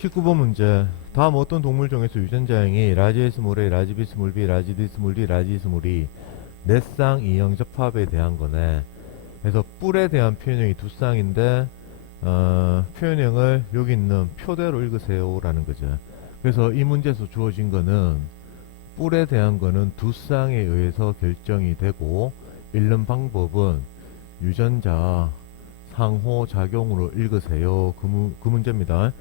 19번 문제. 다음 어떤 동물 중에서 유전자형이 라지 A 스몰 A, 라지 B 스몰 B, 라지 D 스몰 D, 라지 E 스몰 E 네 쌍 이형 접합에 대한 거네. 그래서 뿔에 대한 표현형이 두 쌍인데 표현형을 여기 있는 표대로 읽으세요 라는 거죠. 그래서 이 문제에서 주어진 거는 뿔에 대한 거는 두 쌍에 의해서 결정이 되고 읽는 방법은 유전자 상호작용으로 읽으세요. 그 문제입니다.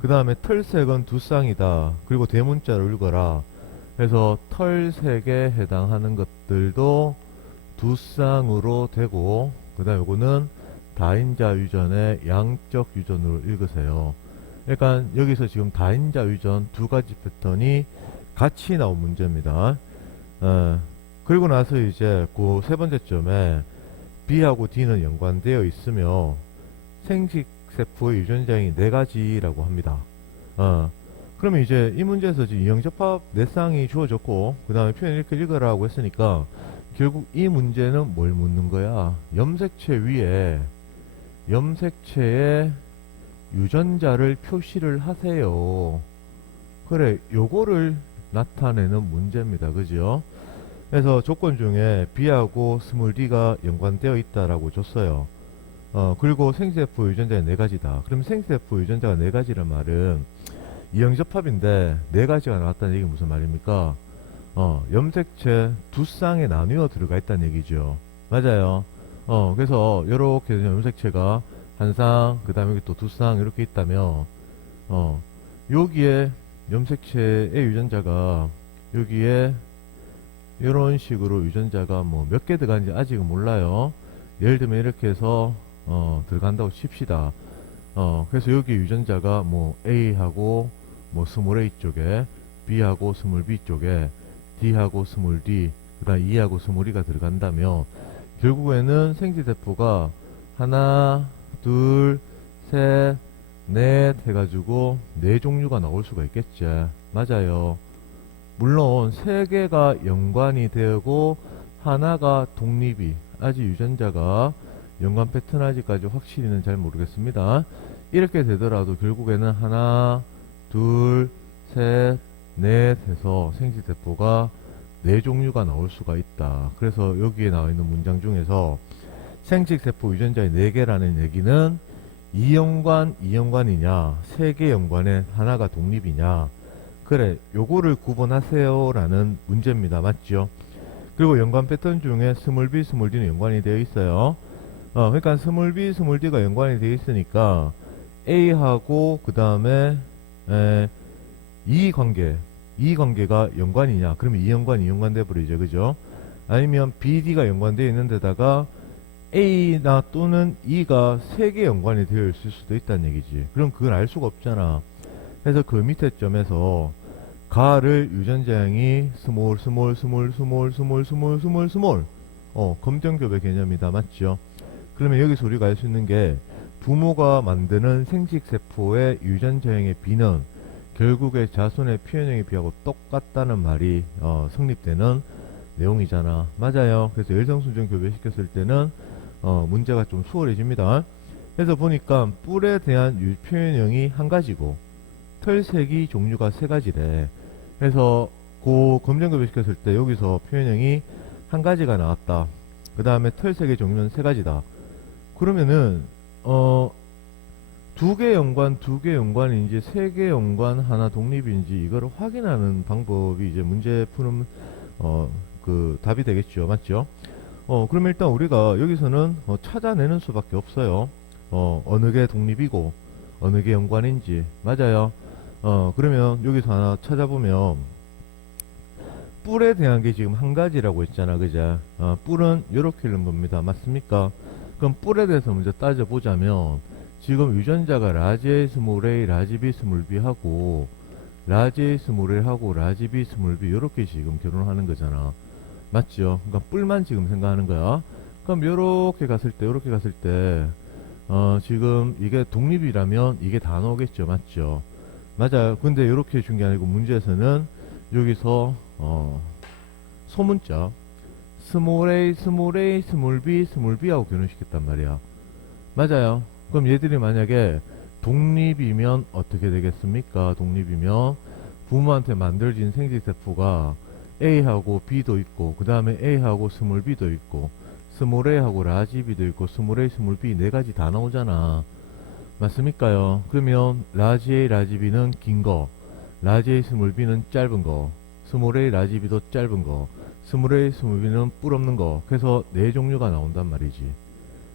그 다음에 털색은 두 쌍이다. 그리고 대문자로 읽어라. 그래서 털색에 해당하는 것들도 두 쌍으로 되고, 그 다음에 요거는 다인자 유전의 양적 유전으로 읽으세요. 그러니까 여기서 지금 다인자 유전 두 가지 패턴이 같이 나온 문제입니다. 그리고 나서 이제 그 세 번째 점에 B하고 D는 연관되어 있으며 생식세포의 유전자형이 네 가지라고 합니다. 그러면 이제 이 문제에서 지금 이형접합 네 쌍이 주어졌고 그 다음에 표현 이렇게 읽으라고 했으니까 결국 이 문제는 뭘 묻는 거야? 염색체 위에 염색체의 유전자를 표시를 하세요. 그래, 요거를 나타내는 문제입니다. 그죠? 그래서 조건 중에 B하고 스몰 D가 연관되어 있다라고 줬어요. 그리고 생세포 유전자가 네 가지다. 그럼 생세포 유전자가 네 가지란 말은 이형접합인데 네 가지가 나왔다는 얘기 무슨 말입니까? 염색체 두 쌍에 나뉘어 들어가 있다는 얘기죠. 맞아요. 그래서 이렇게 염색체가 한 쌍, 그 다음에 여기 또 두 쌍 이렇게 있다면, 여기에 염색체의 유전자가 여기에 이런 식으로 유전자가 뭐 몇 개 들어가는지 아직은 몰라요. 예를 들면 이렇게 해서 들어간다고 칩시다. 그래서 여기 유전자가 뭐 A하고 뭐 스몰 A 쪽에 B하고 스몰 B 쪽에 D하고 스몰 D 그 다음 E하고 스몰 E가 들어간다면 결국에는 생지세포가 하나 둘 셋 넷 해가지고 네 종류가 나올 수가 있겠지. 맞아요. 물론 세 개가 연관이 되고 하나가 독립이 아직 유전자가 연관 패턴 아직까지 확실히는 잘 모르겠습니다. 이렇게 되더라도 결국에는 하나 둘 셋 넷 해서 생식세포가 네 종류가 나올 수가 있다. 그래서 여기에 나와 있는 문장 중에서 생식세포 유전자의 네 개라는 얘기는 2연관 2연관이냐 3개 연관에 하나가 독립이냐, 그래 요거를 구분하세요 라는 문제입니다. 맞죠? 그리고 연관 패턴 중에 스몰 b 스몰 d는 연관이 되어 있어요. 그러니까 스몰 b 스몰 d가 연관이 되어 있으니까 A하고 그 다음에 이 관계가 연관이냐, 그러면 2연관 2연관 돼버리죠. 그죠? 아니면 BD가 연관되어 있는 데다가 A나 또는 E가 3개 연관이 되어 있을 수도 있다는 얘기지. 그럼 그걸 알 수가 없잖아. 그래서 그 밑에 점에서 가를 유전자형이 스몰 스몰 스몰 스몰 스몰 스몰 스몰 스몰 검정교배 개념이다. 맞죠? 그러면 여기서 우리가 알 수 있는 게 부모가 만드는 생식세포의 유전자형의 B는 결국에 자손의 표현형의 B하고 똑같다는 말이 성립되는 내용이잖아. 맞아요. 그래서 열성순정 교배시켰을 때는 문제가 좀 수월해집니다. 그래서 보니까 뿔에 대한 표현형이 한 가지고 털색이 종류가 세 가지래. 그래서 그 검정급여 시켰을 때 여기서 표현형이 한 가지가 나왔다. 그 다음에 털색의 종류는 세 가지다. 그러면은 두 개 연관인지 세 개 연관 하나 독립인지 이거를 확인하는 방법이 이제 문제 푸는 그 답이 되겠죠. 맞죠? 그럼 일단 우리가 여기서는 찾아내는 수밖에 없어요. 어느 게 독립이고 어느 게 연관인지. 맞아요. 그러면 여기서 하나 찾아보면 뿔에 대한 게 지금 한 가지라고 했잖아. 그죠? 뿔은 이렇게 읽는 겁니다. 맞습니까? 그럼 뿔에 대해서 먼저 따져보자면 지금 유전자가 라지 A 스몰 A, 라지 B 스몰 B 하고 라지 A 스몰 A 하고 라지 B 스몰 B 이렇게 지금 결혼하는 거잖아. 맞죠? 그러니까 뿔만 지금 생각하는 거야. 그럼 요렇게 갔을 때 지금 이게 독립이라면 이게 다 나오겠죠. 맞죠? 맞아요. 근데 요렇게 준 게 아니고 문제에서는 여기서 소문자 스몰 a 스몰 B 스몰 B 하고 결혼시켰단 말이야. 맞아요. 그럼 얘들이 만약에 독립이면 어떻게 되겠습니까? 독립이면 부모한테 만들어진 생식세포가 A하고 B도 있고 그 다음에 A하고 스몰 B도 있고 스몰 A하고 라지 B도 있고 스몰 A 스몰 B 네 가지 다 나오잖아. 맞습니까요? 그러면 라지 A 라지 B는 긴 거, 라지 A 스몰 B는 짧은 거, 스몰 A 라지 B도 짧은 거, 스몰 A 스몰 B는 뿔 없는 거. 그래서 네 종류가 나온단 말이지.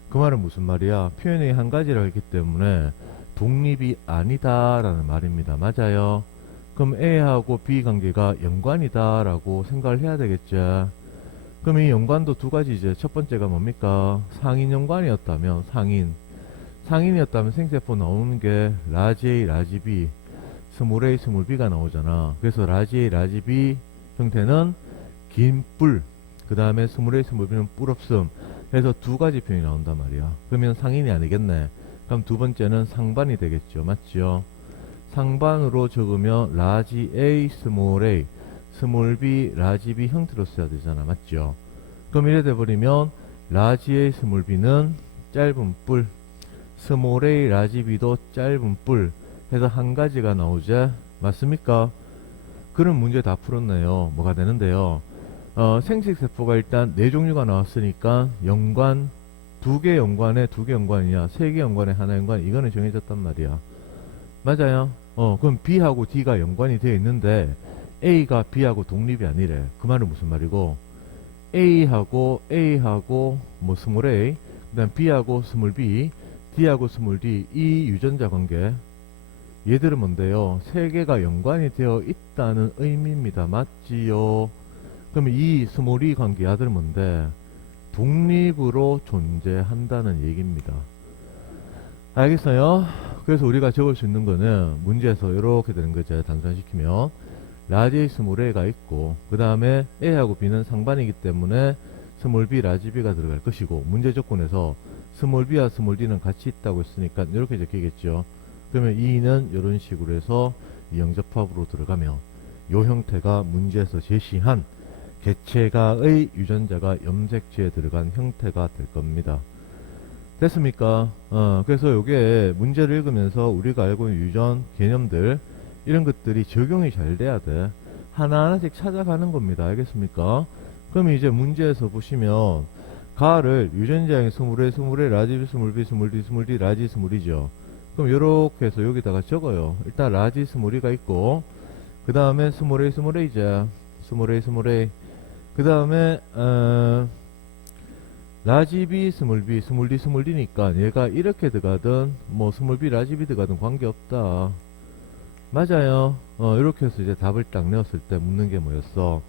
그 말은 무슨 말이야? 표현이 한 가지라 했기 때문에 독립이 아니다라는 말입니다. 맞아요? 그럼 A하고 B 관계가 연관이다라고 생각을 해야 되겠죠. 그럼 이 연관도 두 가지죠. 첫 번째가 뭡니까? 상인 연관이었다면 상인이었다면 생세포 나오는 게 라지 A, 라지 B, 스몰 A, 스몰 B가 나오잖아. 그래서 라지 A, 라지 B 형태는 긴 뿔, 그 다음에 스몰 A, 스몰 B는 뿔 없음. 그래서 두 가지 표현이 나온단 말이야. 그러면 상인이 아니겠네. 그럼 두 번째는 상반이 되겠죠. 맞죠? 상반으로 적으면 라지 A, 스몰 A, 스몰 B, 라지 B 형태로 써야 되잖아. 맞죠? 그럼 이래 돼버리면 라지 A, 스몰 B는 짧은 뿔, 스몰 A, 라지 B도 짧은 뿔 해서 한 가지가 나오죠. 맞습니까? 그런 문제 다 풀었네요. 뭐가 되는데요? 생식세포가 일단 네 종류가 나왔으니까 연관, 두 개 연관에 두 개 연관이냐, 세 개 연관에 하나 연관, 이거는 정해졌단 말이야. 맞아요? 그럼 B하고 D가 연관이 되어 있는데 A가 B하고 독립이 아니래. 그 말은 무슨 말이고, A하고 뭐 스몰 A, 그 다음 B하고 스몰 B, D하고 스몰 D, 이 유전자 관계, 얘들은 뭔데요? 세 개가 연관이 되어 있다는 의미입니다. 맞지요? 그럼 이 스몰 E 관계 아들은 뭔데? 독립으로 존재한다는 얘기입니다. 알겠어요? 그래서 우리가 적을 수 있는 거는 문제에서 이렇게 되는 거죠. 단순시키면 라지 A 스몰 A가 있고 그 다음에 A하고 B는 상반이기 때문에 스몰 B 라지 B가 들어갈 것이고, 문제 조건에서 스몰 B와 스몰 D는 같이 있다고 했으니까 이렇게 적히겠죠. 그러면 E는 이런 식으로 해서 이 영접합으로 들어가면 이 형태가 문제에서 제시한 개체가의 유전자가 염색체에 들어간 형태가 될 겁니다. 됐습니까? 그래서 요게 문제를 읽으면서 우리가 알고 있는 유전 개념들, 이런 것들이 적용이 잘 돼야 돼. 하나하나씩 찾아가는 겁니다. 알겠습니까? 그럼 이제 문제에서 보시면 가를 유전자의 스물에 라지 B 스몰 B 스몰 D 스몰 D 라지 스몰이죠. 그럼 요렇게 해서 여기다가 적어요. 일단 라지 스몰 E가 있고 그 다음에 스몰 A 스몰 A죠. 스몰 A 그 다음에 라지 B 스몰 B 스몰 D 스몰 D니까 얘가 이렇게 들어가든 뭐 스몰 B 라지 B 들어가든 관계없다. 맞아요. 이렇게 해서 이제 답을 딱 내었을 때 묻는 게 뭐였어?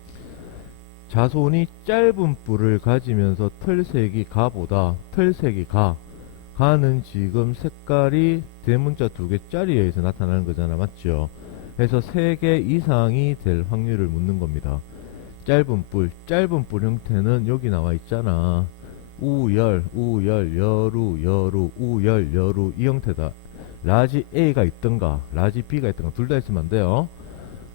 자손이 짧은 뿔을 가지면서 털색이 가는 지금 색깔이 대문자 두 개짜리에 의해서 나타나는 거잖아. 맞죠? 그래서 3개 이상이 될 확률을 묻는 겁니다. 짧은 뿔 형태는 여기 나와 있잖아. 우열, 여루, 우열, 여루, 이 형태다. 라지 A가 있던가 라지 B가 있던가 둘 다 있으면 안 돼요.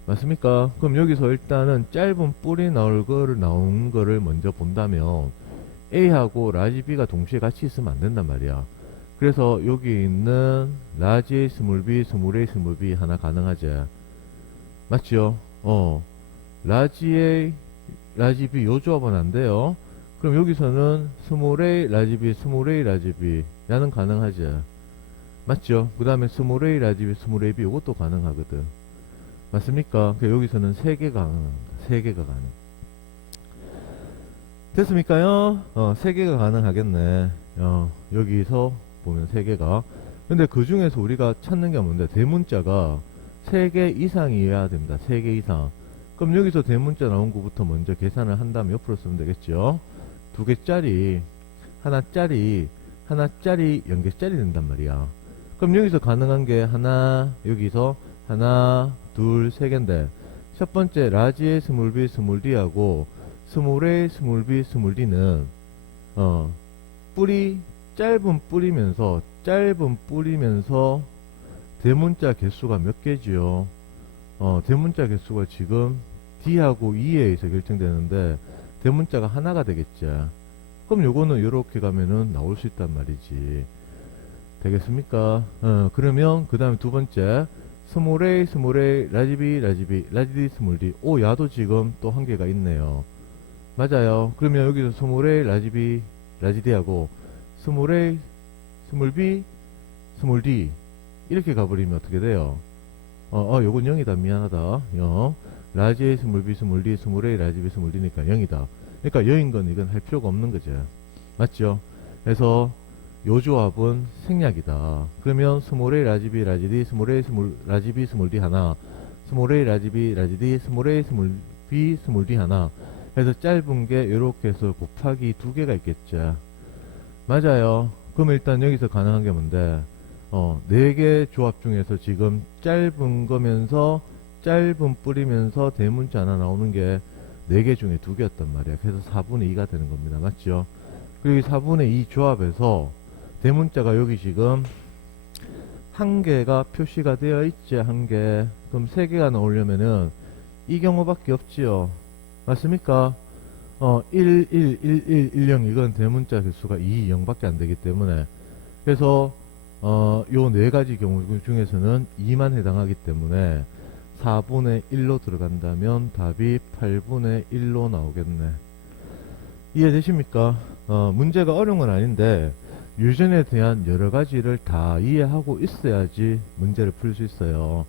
맞습니까? 그럼 여기서 일단은 짧은 뿔이 나온 거를 먼저 본다면 A하고 라지 B가 동시에 같이 있으면 안 된단 말이야. 그래서 여기 있는 라지 A 스몰 B 스몰 A 스몰 B 하나 가능하지. 맞죠? 라지 A 라지 B 요 조합은 안 돼요. 그럼 여기서는 스몰 A 라지 B 스몰 A 라지 B 야는 가능하지. 맞죠? 그 다음에 스몰 A 라지 B 스몰 A B 요것도 가능하거든. 맞습니까? 여기서는 3개가 가능합니다. 3개가 가능. 됐습니까요? 3개가 가능하겠네. 여기서 보면 3개가. 근데 그 중에서 우리가 찾는 게 뭔데? 대문자가 3개 이상이어야 됩니다. 3개 이상. 그럼 여기서 대문자 나온 거부터 먼저 계산을 한 다음에 옆으로 쓰면 되겠죠? 2개짜리, 하나짜리, 0개짜리 된단 말이야. 그럼 여기서 가능한 게 여기서 하나, 둘, 3개인데, 첫 번째 라지 A 스몰 B 스몰 D하고 스몰 A 스몰 B 스몰 D는 뿔이 짧은 뿔이면서 대문자 개수가 몇 개지요? 대문자 개수가 지금 D하고 E에 의해서 결정되는데 대문자가 하나가 되겠죠. 그럼 요거는 요렇게 가면은 나올 수 있단 말이지. 되겠습니까? 그러면 그 다음에 두 번째 스몰 a, 스몰 a, 라지 b, 라지 b, 라지 d, 스몰 d. 오, 야도 지금 또 한 개가 있네요. 맞아요. 그러면 여기서 스몰 a, 라지 b, 라지 d하고 스몰 a, 스몰 b, 스몰 d 이렇게 가버리면 어떻게 돼요? 요건 0이다. 미안하다. 0. 라지 a, 스몰 b, 스몰 d, 스몰 a, 라지 b, 스몰 d니까 0이다. 그러니까 0인 건 이건 할 필요가 없는 거죠. 맞죠? 그래서 요 조합은 생략이다. 그러면 스몰 a, 라지 b, 라지 d, 스몰 a, 스몰, 라지 b, 스몰 d 하나, 스몰 a, 라지 b, 라지 d, 스몰 a, 스몰 b, 스몰 d 하나 해서 짧은 게 요렇게 해서 곱하기 두 개가 있겠죠. 맞아요. 그럼 일단 여기서 가능한 게 뭔데? 네 개 조합 중에서 지금 짧은 거면서 짧은 뿌리면서 대문자 하나 나오는 게 네 개 중에 두 개였단 말이야. 그래서 4분의 2가 되는 겁니다. 맞죠? 그리고 4분의 2 조합에서 대문자가 여기 지금 한 개가 표시가 되어 있지. 한 개. 그럼 세 개가 나오려면은 이 경우밖에 없지요. 맞습니까? 1, 1, 1, 1, 1, 0 이건 대문자 개수가 2, 0밖에 안 되기 때문에 그래서 요 네 가지 경우 중에서는 2만 해당하기 때문에 4분의 1로 들어간다면 답이 8분의 1로 나오겠네. 이해되십니까? 문제가 어려운 건 아닌데 유전에 대한 여러 가지를 다 이해하고 있어야지 문제를 풀 수 있어요.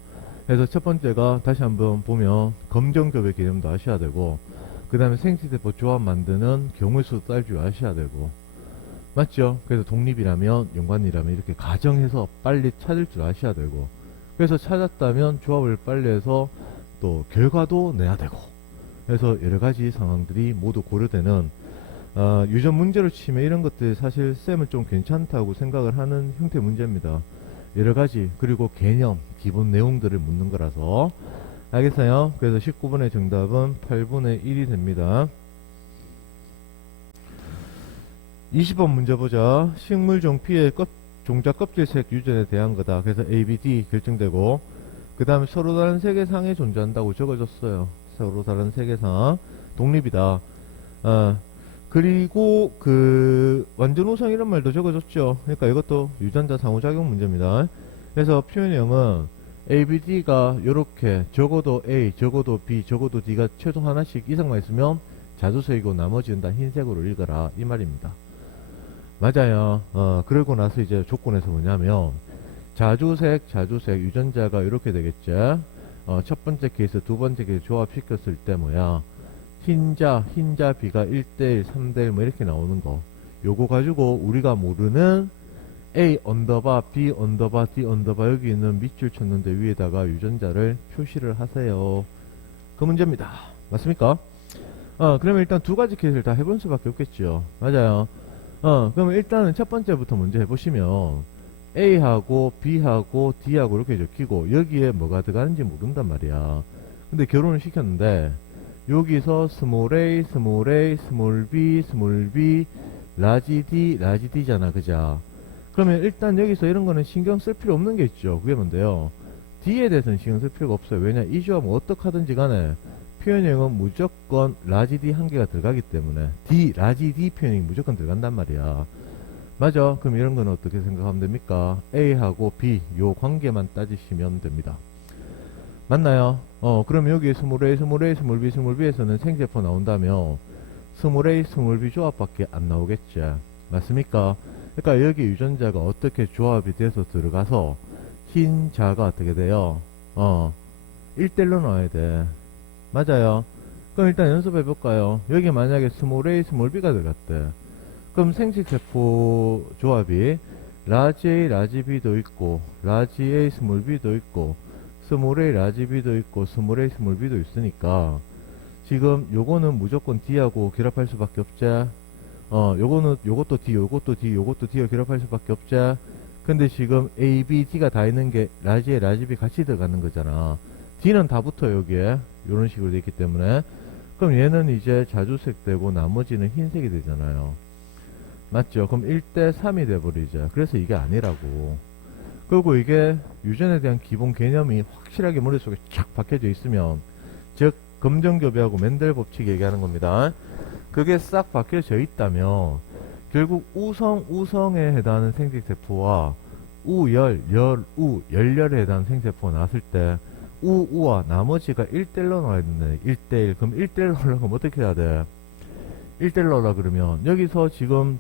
그래서 첫 번째가 다시 한번 보면 검정겹의 개념도 아셔야 되고 그 다음에 생식세포 조합 만드는 경우수 딸 줄 아셔야 되고 맞죠? 그래서 독립이라면 연관이라면 이렇게 가정해서 빨리 찾을 줄 아셔야 되고 그래서 찾았다면 조합을 빨리 해서 또 결과도 내야 되고 그래서 여러 가지 상황들이 모두 고려되는 유전 문제로 치면 이런 것들 사실 쌤은 좀 괜찮다고 생각을 하는 형태 문제입니다. 여러 가지 그리고 개념 기본 내용들을 묻는 거라서 알겠어요? 그래서 19번의 정답은 8분의 1이 됩니다. 20번 문제 보자. 식물종 P의 종자 껍질색 유전에 대한 거다. 그래서 A, B, D 결정되고 그 다음에 서로 다른 세계상에 존재한다고 적어줬어요. 서로 다른 세계상 독립이다. 그리고 그 완전 우상 이런 말도 적어줬죠. 그러니까 이것도 유전자 상호작용 문제입니다. 그래서 표현형은 A, B, D가 요렇게 적어도 A, 적어도 B, 적어도 D가 최소 하나씩 이상만 있으면 자주색이고 나머지는 다 흰색으로 읽어라 이 말입니다. 맞아요. 그러고 나서 이제 조건에서 뭐냐면 자주색 유전자가 이렇게 되겠죠. 첫 번째 케이스, 두 번째 케이스 조합시켰을 때 뭐야? 흰자 B가 1대1, 3대1 뭐 이렇게 나오는 거. 요거 가지고 우리가 모르는 A 언더바 B 언더바 D 언더바 여기 있는 밑줄 쳤는데 위에다가 유전자를 표시를 하세요. 그 문제입니다. 맞습니까? 그러면 일단 두 가지 케이스를 다 해볼 수밖에 없겠죠. 맞아요. 그러면 일단은 첫 번째부터 먼저 해보시면 A하고 B하고 D하고 이렇게 적히고 여기에 뭐가 들어가는지 모른단 말이야. 근데 결혼을 시켰는데 여기서 스몰 a, 스몰 a, 스몰 b, 스몰 b, 라지 d, 라지 d잖아. 그자? 그러면 일단 여기서 이런 거는 신경 쓸 필요 없는 게 있죠. 그게 뭔데요? D에 대해서는 신경 쓸 필요가 없어요. 왜냐? 이 조합은 어떻게 하든지 간에 표현형은 무조건 라지 D 한 개가 들어가기 때문에 라지 D 표현이 무조건 들어간단 말이야. 맞아. 그럼 이런 건 어떻게 생각하면 됩니까? A하고 B 요 관계만 따지시면 됩니다. 맞나요? 그럼 여기 스몰 A, 스몰 A, 스몰 B, 스몰 B에서는 생세포 나온다면 스몰 A, 스몰 B 조합밖에 안 나오겠지. 맞습니까? 그러니까 여기 유전자가 어떻게 조합이 돼서 들어가서 흰자가 어떻게 돼요? 1대1로 나와야 돼. 맞아요. 그럼 일단 연습해 볼까요? 여기 만약에 스몰 a, 스몰 b가 들어갔대. 그럼 생식세포 조합이 라지 a, 라지 b도 있고, 라지 a, 스몰 b도 있고, 스몰 a, 라지 b도 있고, 스몰 a, 스몰 b도 있으니까 지금 요거는 무조건 D하고 결합할 수밖에 없지. 요것도 D, 요것도 D, 요것도 D와 결합할 수밖에 없지. 근데 지금 A, B, D가 다 있는 게 라지 A, 라지 B 같이 들어가는 거잖아. D는 다 붙어 여기에 이런 식으로 돼 있기 때문에 그럼 얘는 이제 자주색 되고 나머지는 흰색이 되잖아요. 맞죠? 그럼 1대3이 돼버리죠. 그래서 이게 아니라고. 그리고 이게 유전에 대한 기본 개념이 확실하게 머릿속에 쫙 박혀져 있으면 즉 검정겹이하고 맨델 법칙 얘기하는 겁니다. 그게 싹 박혀져 있다면 결국 우성에 해당하는 생식세포와 열열에 해당하는 생세포가 나왔을 때 우와 나머지가 1대1로 나와야 된다. 1대1. 그럼 1대1로 하려면 어떻게 해야 돼? 1대1로라 그러면 여기서 지금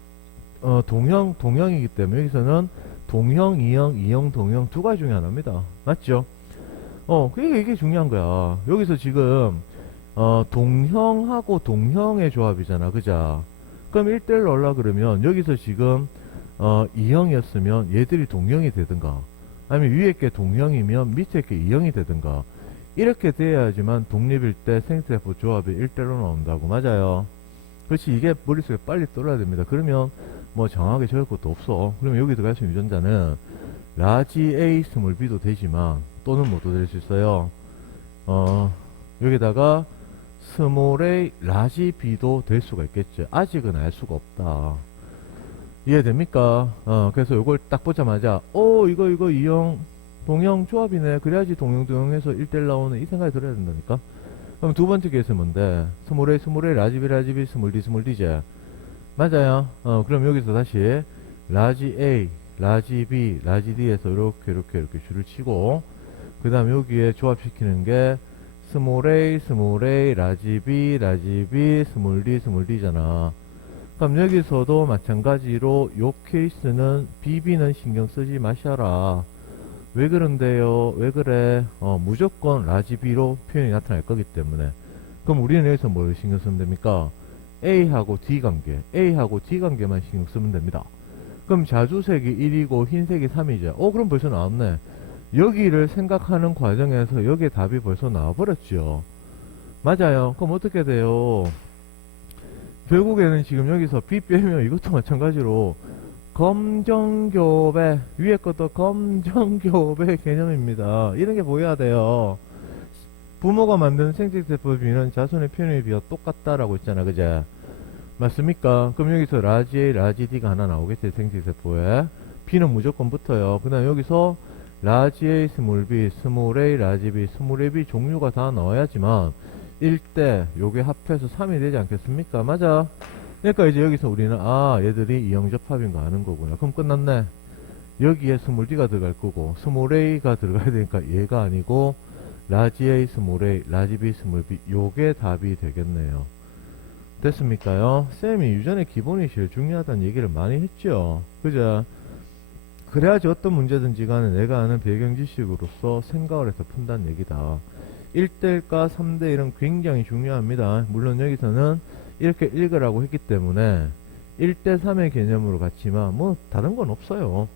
동형이기 때문에 여기서는 동형, 이형, 동형 두 가지 중에 하나입니다. 맞죠? 그러니까 이게 중요한 거야. 여기서 지금 동형하고 동형의 조합이잖아. 그죠? 그럼 1대1로 하려 그러면 여기서 지금 이형이었으면 얘들이 동형이 되든가 아니면 위에 게 동형이면 밑에 게 이형이 되든가 이렇게 돼야지만 독립일 때 생세포 조합이 1대1로 나온다고. 맞아요. 그렇지. 이게 머릿속에 빨리 떠올라야 됩니다. 그러면 뭐 정확하게 적을 것도 없어. 그러면 여기 들어갈 수 있는 유전자는 라지 A 스몰 B도 되지만 또는 뭐도 될 수 있어요. 여기다가 스몰 A 라지 B도 될 수가 있겠죠. 아직은 알 수가 없다. 이해됩니까? 그래서 요걸 딱 보자마자 이거 이형 동형 조합이네. 그래야지 동형해서 1대1 나오는 이 생각이 들어야 된다니까. 그럼 두 번째 케이스 뭔데? 스몰 A 라지 B 스몰 D제. 맞아요. 그럼 여기서 다시 라지 A 라지 B 라지 D에서 이렇게 줄을 치고 그 다음 여기에 조합시키는 게 스몰 A 라지 B 스몰 D잖아. 그럼 여기서도 마찬가지로 요 케이스는 BB는 신경 쓰지 마셔라. 왜 그런데요? 왜 그래? 무조건 라지 B로 표현이 나타날 거기 때문에. 그럼 우리는 여기서 뭘 신경 쓰면 됩니까? A하고 D 관계만 신경 쓰면 됩니다. 그럼 자주색이 1이고 흰색이 3이죠. 그럼 벌써 나왔네. 여기를 생각하는 과정에서 여기에 답이 벌써 나와버렸죠. 맞아요. 그럼 어떻게 돼요? 결국에는 지금 여기서 B 빼면 이것도 마찬가지로 검정교배, 위에 것도 검정교배 개념입니다. 이런 게 보여야 돼요. 부모가 만든 생식세포 B는 자손의 표현에 비해 똑같다라고 했잖아. 그제? 맞습니까? 그럼 여기서 라지 A, 라지 D가 하나 나오겠지. 생식세포에. B는 무조건 붙어요. 그 다음 여기서 라지 A, 스몰 B, 스몰 A, 라지 B, 스몰 AB 종류가 다 나와야지만 1대 요게 합해서 3이 되지 않겠습니까? 맞아. 그러니까 이제 여기서 우리는 얘들이 이형접합인 거 아는 거구나. 그럼 끝났네. 여기에 스몰 D가 들어갈 거고 스몰 A가 들어가야 되니까 얘가 아니고 라지 A, 스몰 A, 라지 B, 스몰 B 요게 답이 되겠네요. 됐습니까요? 쌤이 유전의 기본이 제일 중요하다는 얘기를 많이 했죠. 그죠? 그래야지 어떤 문제든지 간에 내가 아는 배경 지식으로서 생각을 해서 푼다는 얘기다. 1대1과 3대1은 굉장히 중요합니다. 물론 여기서는 이렇게 읽으라고 했기 때문에 1대3의 개념으로 갔지만 뭐 다른 건 없어요.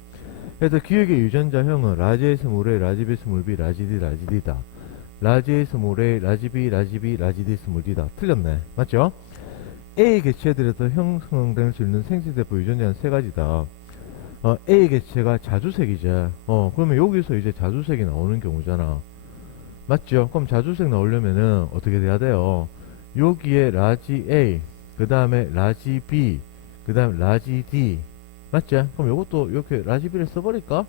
그래서 기억의 유전자형은 라지 A 스몰 A, 라지 B 스몰 B, 라지 D, 라지 D다. 라지 A 스몰 A, 라지 B, 라지 B, 라지 D 스몰 D다. 틀렸네. 맞죠? A 개체들에서 형성될 수 있는 생식세포 유전자는 세 가지다. A 개체가 자주색이죠. 그러면 여기서 이제 자주색이 나오는 경우잖아. 맞죠? 그럼 자주색 나오려면은 어떻게 돼야 돼요? 여기에 라지 A, 그 다음에 라지 B, 그 다음에 라지 D. 맞죠? 그럼 요것도 이렇게 라지 B를 써버릴까?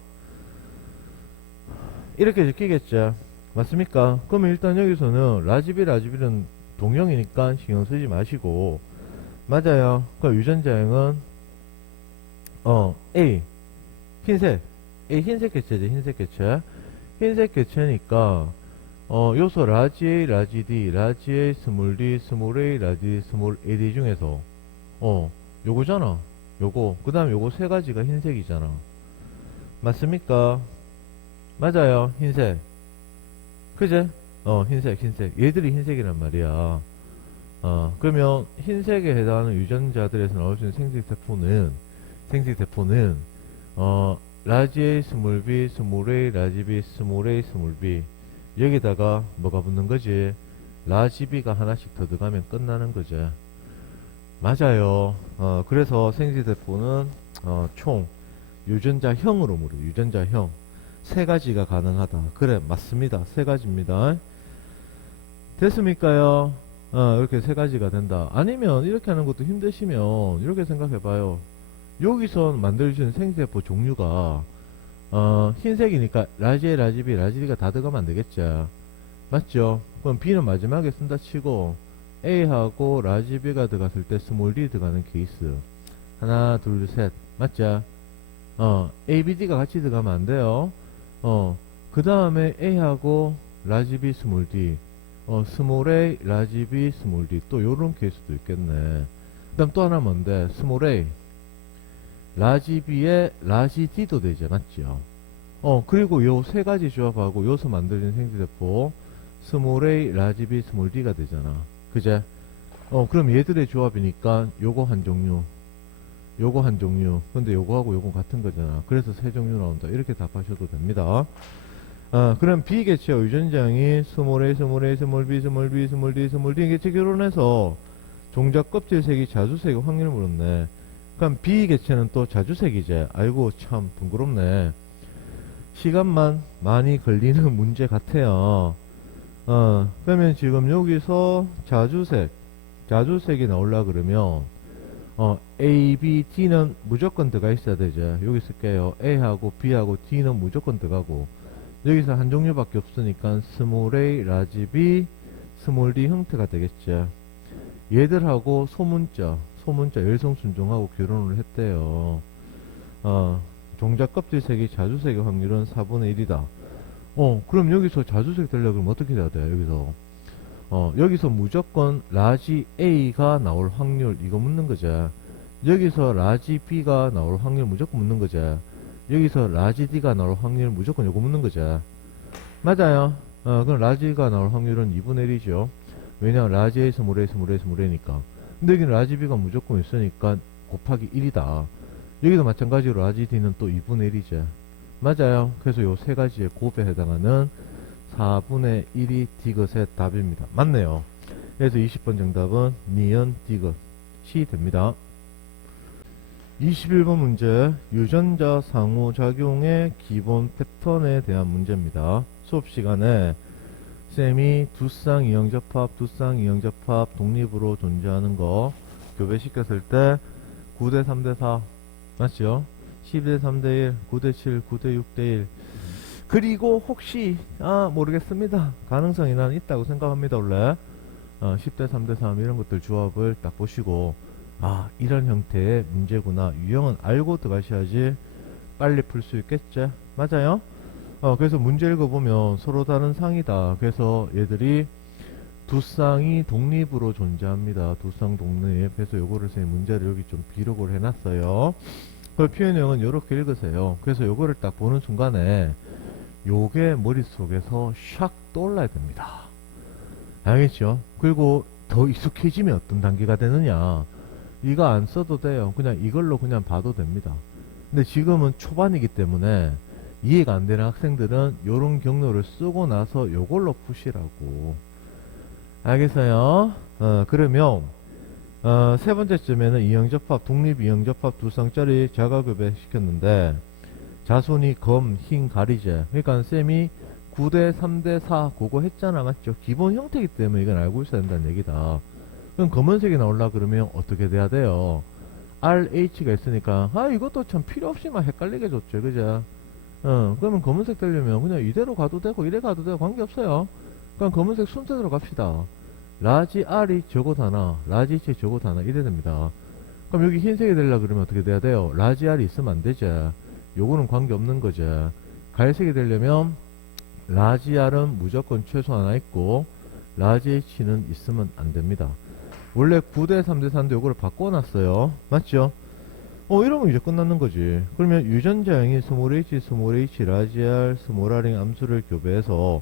이렇게 적히겠죠? 맞습니까? 그러면 일단 여기서는 라지 B, 라지 B는 동형이니까 신경 쓰지 마시고, 맞아요. 그 유전자형은 A 흰색 A 흰색 개체죠. 흰색 개체. 흰색 개체니까 요소 라지 A, 라지 D, 라지 A, 스몰 D, 스몰 A, 라지 D, 스몰 AD 중에서 요거잖아. 요거 그 다음 요거 세 가지가 흰색이잖아. 맞습니까? 맞아요. 흰색. 그제? 흰색 얘들이 흰색이란 말이야. 그러면 흰색에 해당하는 유전자들에서 나올 수 있는 생식세포는 라지 A, 스몰 B, 스몰 A, 라지 B, 스몰 A, 스몰 B 여기다가 뭐가 붙는 거지? 라지 B가 하나씩 더 들어가면 끝나는 거죠. 맞아요. 그래서 생식세포는 총 유전자형으로 물어. 유전자형 세 가지가 가능하다. 그래, 맞습니다. 세 가지입니다. 됐습니까요? 이렇게 세 가지가 된다. 아니면 이렇게 하는 것도 힘드시면 이렇게 생각해봐요. 여기서 만들어주는 생세포 종류가 흰색이니까 라지 A, 라지 B, 라지 D가 다 들어가면 안 되겠죠. 맞죠? 그럼 B는 마지막에 쓴다 치고 A하고 라지 B가 들어갔을 때 스몰 D 들어가는 케이스. 하나, 둘, 셋. 맞죠? ABD가 같이 들어가면 안 돼요. 그 다음에 A하고 라지 B 스몰 D, 스몰 A, 라지 B, 스몰 D. 또 요런 케이스도 있겠네. 그 다음 또 하나 뭔데? 스몰 A, 라지 B에 라지 D도 되죠. 맞죠? 그리고 요 세 가지 조합하고 요서 만들어진 생지세포, 스몰 A, 라지 B, 스몰 D가 되잖아. 그제? 그럼 얘들의 조합이니까 요거 한 종류, 요거 한 종류. 근데 요거하고 요거 같은 거잖아. 그래서 세 종류 나온다. 이렇게 답하셔도 됩니다. 그럼 비개체와 유전장이 스몰 A, 스몰 A, 스몰 B, 스몰 B, 스몰 D, 스몰 D 개체 결혼해서 종자 껍질색이 자주색의 확률을 물었네. 그럼 비개체는 또 자주색이지. 아이고 참 붕그럽네. 시간만 많이 걸리는 문제 같아요. 그러면 지금 여기서 자주색이 나오려 그러면 A, B, D는 무조건 들어가 있어야 되죠. 여기 쓸게요. A하고 B하고 D는 무조건 들어가고, 여기서 한 종류밖에 없으니까 스몰 A, 라지 B, 스몰 D 형태가 되겠죠. 얘들하고 소문자 열성순종하고 결혼을 했대요. 종자 껍질색이 자주색의 확률은 4분의 1이다. 그럼 여기서 자주색 되려고 그러면 어떻게 돼야 돼요? 여기서 무조건 라지 A가 나올 확률 이거 묻는 거죠. 여기서 라지 B가 나올 확률 무조건 묻는 거죠. 여기서 라지 D가 나올 확률 무조건 요거 묻는 거죠. 맞아요. 그럼 라지가 나올 확률은 2분의 1이죠. 왜냐면 라지 A, 스몰 A, 스몰 A, 스몰 A니까. 근데 여기는 라지 B가 무조건 있으니까 곱하기 1이다. 여기도 마찬가지로 라지 D는 또 2분의 1이죠. 맞아요. 그래서 요 세 가지의 곱에 해당하는 4분의 1이 디귿의 답입니다. 맞네요. 그래서 20번 정답은 니은 디귿이 됩니다. 21번 문제, 유전자 상호작용의 기본 패턴에 대한 문제입니다. 수업 시간에 쌤이 두쌍 이형접합, 두쌍 이형접합 독립으로 존재하는 거 교배시켰을 때 9대 3대 4 맞죠? 12대 3대 1, 9대 7, 9대 6대 1. 그리고 혹시 모르겠습니다. 가능성이 난 있다고 생각합니다. 원래 10대 3대 3 이런 것들 조합을 딱 보시고 이런 형태의 문제구나, 유형은 알고 들어가셔야지 빨리 풀 수 있겠죠. 맞아요? 그래서 문제 읽어보면 서로 다른 쌍이다. 그래서 얘들이 두 쌍이 독립으로 존재합니다. 두 쌍 독립. 그래서 요거를 제 문제를 여기 좀 기록을 해놨어요. 그 표현형은 요렇게 읽으세요. 그래서 요거를 딱 보는 순간에 요게 머릿속에서 샥 떠올라야 됩니다. 알겠죠? 그리고 더 익숙해지면 어떤 단계가 되느냐, 이거 안 써도 돼요. 그냥 이걸로 그냥 봐도 됩니다. 근데 지금은 초반이기 때문에 이해가 안 되는 학생들은 요런 경로를 쓰고 나서 요걸로 푸시라고. 알겠어요? 그러면 세 번째쯤에는 이형접합, 독립 이형접합 두 쌍짜리 자가급여 시켰는데 자손이 검, 흰, 가리제. 그러니까 쌤이 9대 3대 4 그거 했잖아. 맞죠? 기본 형태이기 때문에 이건 알고 있어야 된다는 얘기다. 그럼 검은색이 나오려 그러면 어떻게 돼야 돼요? RH가 있으니까 이것도 참 필요 없이 막 헷갈리게 줬죠. 그죠? 그러면 검은색 되려면 그냥 이대로 가도 되고 이래 가도 되고 관계없어요. 그럼 검은색 순서대로 갑시다. 라지 R이 저것 하나, 라지 H 저것 하나 이래 됩니다. 그럼 여기 흰색이 되려 그러면 어떻게 돼야 돼요? 라지 R이 있으면 안 되죠. 요거는 관계없는 거죠. 갈색이 되려면 라지 R은 무조건 최소 하나 있고 라지 H는 있으면 안 됩니다. 원래 9대 3대 4인데 요거를 바꿔놨어요. 맞죠? 이러면 이제 끝났는 거지. 그러면 유전자형이 스몰 h, 스몰 h, 라지 R, 스몰 r인 암수를 교배해서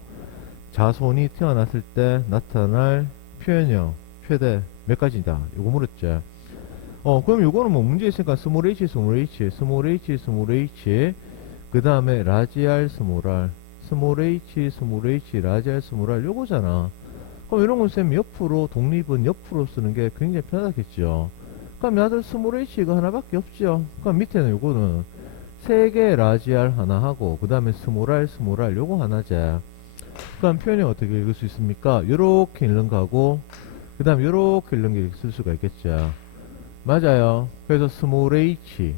자손이 태어났을 때 나타날 표현형, 최대 몇 가지다. 요거 물었죠. 그럼 요거는 뭐 문제 있으니까 스몰 h, 스몰 h, 스몰 h, 스몰 h, 그 다음에 라지 R, 스몰 r, 스몰 h, 스몰 h, 라지 R, 스몰 r 요거잖아. 그럼 이런 건 쌤 옆으로, 독립은 옆으로 쓰는 게 굉장히 편하겠죠. 그럼 야들 스몰 h 이거 하나밖에 없죠. 그럼 밑에는 요거는 세 개 라지 R 하나 하고 그 다음에 스몰 r, 스몰 r 요거 하나죠. 그럼 표현이 어떻게 읽을 수 있습니까? 요렇게 읽는 거하고 그 다음 요렇게 읽는 게 쓸 수가 있겠죠. 맞아요. 그래서 스몰 h,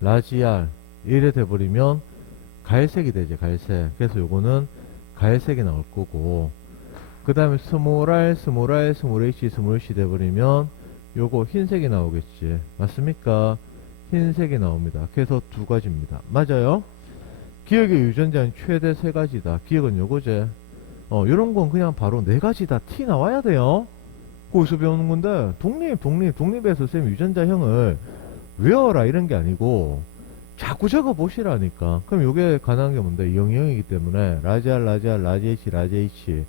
라지 R 이래 돼버리면 갈색이 되죠. 갈색. 그래서 요거는 갈색이 나올 거고, 그 다음에 스몰 r, 스몰 r, 스몰 h, 스몰 c 돼버리면 요거 흰색이 나오겠지. 맞습니까? 흰색이 나옵니다. 그래서 두 가지입니다. 맞아요? 기억의 유전자는 최대 세 가지다. 기억은 요거제. 요런 건 그냥 바로 네 가지다. T 나와야 돼요. 거기서 배우는 건데, 독립에서 쌤 유전자형을 외워라 이런 게 아니고, 자꾸 적어 보시라니까. 그럼 요게 가능한 게 뭔데? 0형이기 때문에, 라지 R, 라지 R, 라지 H, 라지 H,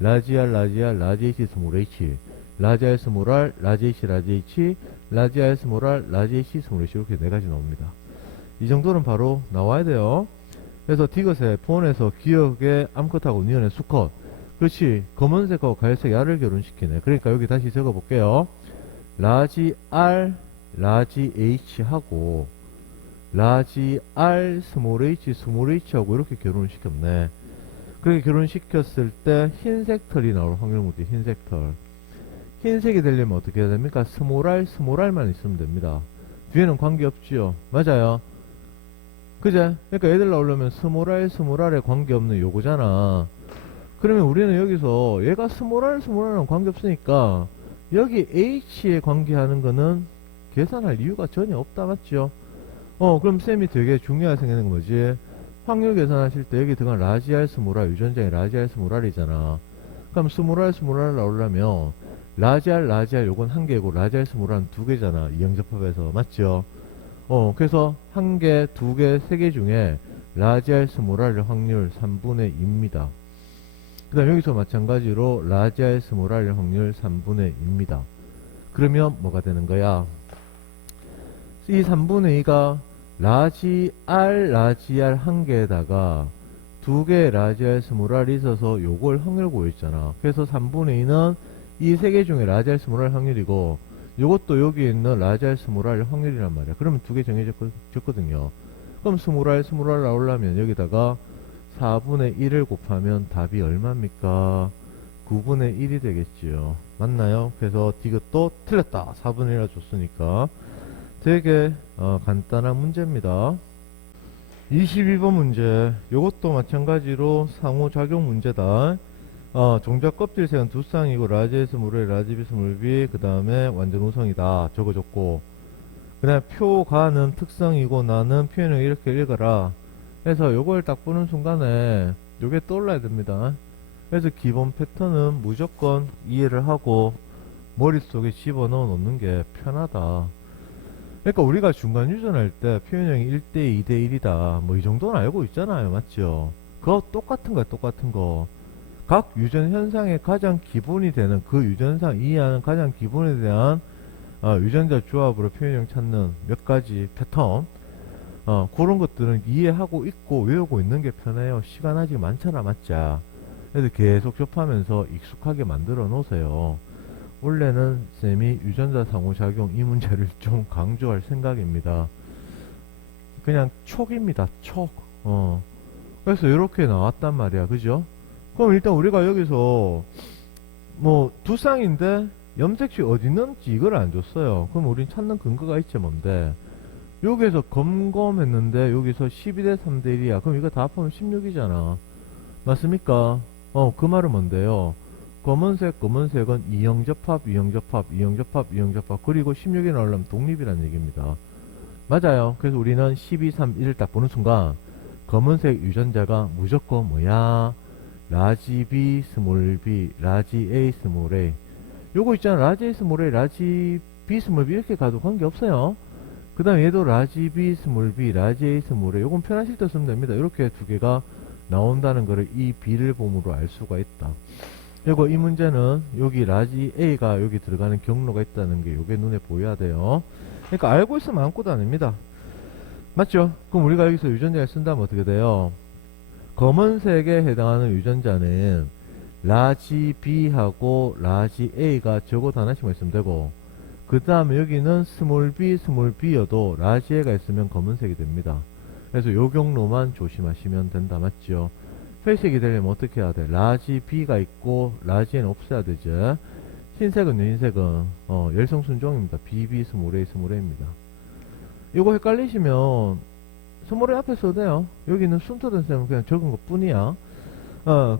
라지 R, 라지 R, 라지 H, 스몰 H, 라지 R, 스몰 R, 라지 H, 라지 H, 라지 R, 스몰 R, 라지 H, 스몰 H 이렇게 네 가지 나옵니다. 이 정도는 바로 나와야 돼요. 그래서 디귿의 폰에서 기억의 암컷하고 니은의 수컷. 그렇지. 검은색하고 갈색 R을 결혼시키네. 그러니까 여기 다시 적어볼게요. 라지 R, 라지 H 하고 라지 R, 스몰 H, 스몰 H하고 이렇게 결혼을 시켰네. 그렇게 결혼시켰을 때 흰색 털이 나올 확률이지. 흰색 털. 흰색이 되려면 어떻게 해야 됩니까? 스몰 R, 스몰 R만 있으면 됩니다. 뒤에는 관계없지요. 맞아요. 그제? 그러니까 애들 나오려면 스몰 R, 스몰 R에 관계없는 요거잖아. 그러면 우리는 여기서 얘가 스몰 R, 스몰 R랑 관계없으니까 여기 H에 관계하는 거는 계산할 이유가 전혀 없다. 맞죠? 그럼 쌤이 되게 중요하게 생기는 거지. 확률 계산하실 때 여기 들어간 라지 R, 스몰 R, 유전자의 라지 R, 스몰 R이잖아. 그럼 스몰 R, 스몰 R 나오려면 라지 R, 라지 R 요건 한 개고 라지 R, 스몰 R은 두 개잖아. 이형접합에서. 맞죠? 그래서 한 개, 두 개, 세 개 중에 라지 R, 스몰 R의 확률 3분의 2입니다. 그 다음 여기서 마찬가지로 라지 R, 스몰 R의 확률 3분의 2입니다. 그러면 뭐가 되는 거야? 이 3분의 2가 라지 R 한 개에다가 두 개 라지 R, 스몰 R이 있어서 요걸 확률 구했잖아. 그래서 3분의 2는 이 세 개 중에 라지 R, 스몰 R 확률이고 요것도 여기 있는 라지 R, 스몰 R 확률이란 말이야. 그러면 두 개 정해졌거든요. 그럼 스몰 R, 스몰 R 나오려면 여기다가 4분의 1을 곱하면 답이 얼마입니까? 9분의 1이 되겠지요. 맞나요? 그래서 디귿도 틀렸다. 4분의 1을 줬으니까. 되게 간단한 문제입니다. 22번 문제. 요것도 마찬가지로 상호작용 문제다. 종자 껍질색은 두 쌍이고 라지 스몰 A, 라지 B 스몰 B 그 다음에 완전 우성이다 적어줬고, 그 다음에 표가는 특성이고 나는 표현을 이렇게 읽어라 해서 요걸 딱 보는 순간에 요게 떠올라야 됩니다. 그래서 기본 패턴은 무조건 이해를 하고 머릿속에 집어넣어 놓는 게 편하다. 그러니까 우리가 중간 유전할 때 표현형이 1대 2대 1이다 뭐 이 정도는 알고 있잖아요. 맞죠? 그거 똑같은 거야. 똑같은 거. 각 유전 현상의 가장 기본이 되는 그 유전상 이해하는 가장 기본에 대한 유전자 조합으로 표현형 찾는 몇 가지 패턴, 그런 것들은 이해하고 있고 외우고 있는 게 편해요. 시간 아직 많잖아. 맞자. 그래서 계속 접하면서 익숙하게 만들어 놓으세요. 원래는 쌤이 유전자 상호작용 이 문제를 좀 강조할 생각입니다. 그냥 촉입니다. 촉. 그래서 이렇게 나왔단 말이야. 그죠? 그럼 일단 우리가 여기서 뭐 두 쌍인데 염색체 어디 있는지 이걸 안 줬어요. 그럼 우린 찾는 근거가 있지. 뭔데? 여기에서 검검했는데 여기서 12대 3대 1이야. 그럼 이거 다 합하면 16이잖아. 맞습니까? 그 말은 뭔데요? 검은색은 이형접합, 그리고 16이 나오려면 독립이라는 얘기입니다. 맞아요. 그래서 우리는 12, 3, 1을 딱 보는 순간 검은색 유전자가 무조건 뭐야? 라지 B, 스몰 b, 라지 A, 스몰 a. 요거 있잖아. 라지 A, 스몰 a, 라지 B, 스몰 b 이렇게 가도 관계없어요. 그 다음 얘도 라지 B, 스몰 b, 라지 A, 스몰 a. 요건 편하실 때 쓰면 됩니다. 이렇게 두 개가 나온다는 거를 이 B를 봄으로 알 수가 있다. 그리고 이 문제는 여기 라지 A가 여기 들어가는 경로가 있다는 게 요게 눈에 보여야 돼요. 그러니까 알고 있으면 아무것도 아닙니다. 맞죠? 그럼 우리가 여기서 유전자를 쓴다면 어떻게 돼요? 검은색에 해당하는 유전자는 라지 B하고 라지 A가 적어도 하나씩만 있으면 되고, 그 다음에 여기는 스몰 B여도 라지 A가 있으면 검은색이 됩니다. 그래서 요 경로만 조심하시면 된다. 맞죠? 회색이 되려면 어떻게 해야 돼? 라지 B가 있고 라지 A는 없애야 되죠. 흰색은 열성 순종입니다. BB 스몰 A 스몰 A입니다. 이거 헷갈리시면 스몰 A 앞에 써도 돼요. 여기는 순서된 셈은 그냥 적은 것 뿐이야.